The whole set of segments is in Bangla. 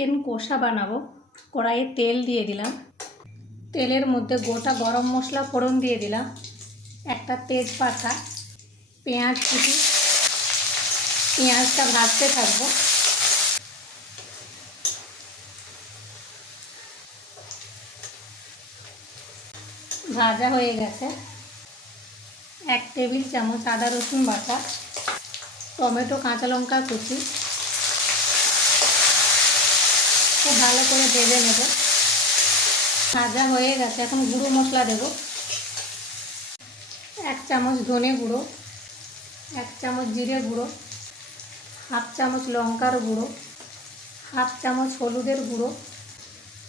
চিকেন কষা বানাবো। কড়াইয়ে তেল দিয়ে দিলাম, তেলের মধ্যে গোটা গরম মশলা ফোড়ন দিয়ে দিলাম, একটা তেজপাতা, পেঁয়াজ কুচি, পেঁয়াজটা ভাজতে থাকবো। ভাজা হয়ে গেছে। 1 টেবিল চামচ আদা রসুন বাটা, টমেটো কাঁচা লঙ্কা কুচি, খুব ভালো করে ভেজে নেব। ভাজা হয়ে গেছে, এখন গুঁড়ো মশলা দেব। 1 চামচ ধনে গুঁড়ো, 1 চামচ জিরে গুঁড়ো, 1/2 চামচ লঙ্কার গুঁড়ো, 1/2 চামচ হলুদের গুঁড়ো,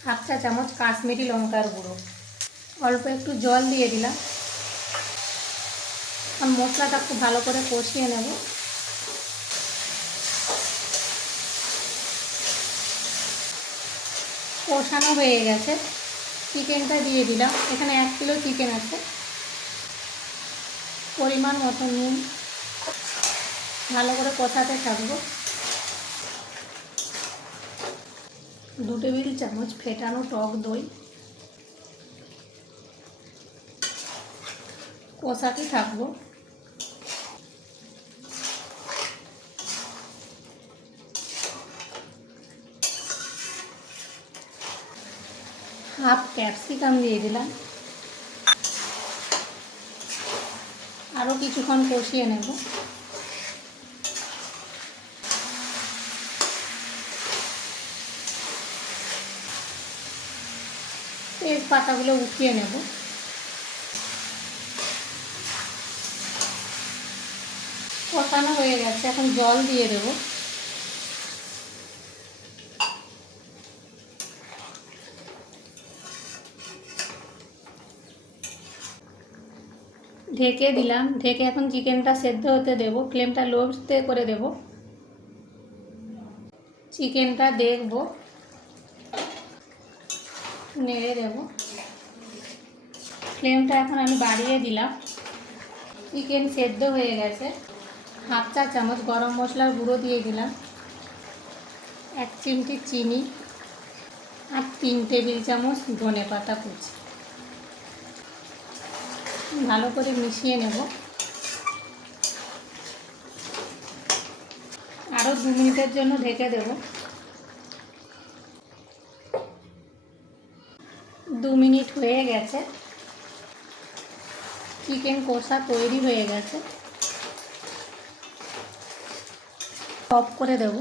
1/2 চা চামচ কাশ্মীরি লঙ্কার গুঁড়ো। অল্প একটু জল দিয়ে দিলাম। এখন মশলাটা খুব ভালো করে কষিয়ে নেব। কষানো হয়ে গেছে, চিকেনটা দিয়ে দিলাম। এখানে 1 কিলো চিকেন আছে। পরিমাণ মতো নুন, ভালো করে কষাতে থাকবো। 2 টেবিল চামচ ফেটানো টক দই, কষাতে থাকবো। হাফ ক্যাপসিকাম দিয়ে দিলাম। আরও কিছুক্ষণ কষিয়ে নেব। তেজপাতাগুলো উঠিয়ে নেব। কষানো হয়ে গেছে, এখন জল দিয়ে দেব। ঢেকে দিলাম, ঢেকে এখন চিকেনটা সেদ্ধ হতে দেব। ফ্লেমটা লোতে করে দেব। চিকেনটা দেখব, নেড়ে দেব। ফ্লেমটা এখন আমি বাড়িয়ে দিলাম। চিকেন সেদ্ধ হয়ে গেছে। 1/2 চা চামচ গরম মশলার গুঁড়ো দিয়ে দিলাম, 1 চিমটি চিনি, আর 3 টেবিল চামচ ধনে পাতা কুচি। ভালো করে মিশিয়ে নেব। আরও 2 মিনিটের জন্য ঢেকে দেব। 2 মিনিট হয়ে গেছে, চিকেন কষা তৈরি হয়ে গেছে। অফ করে দেব।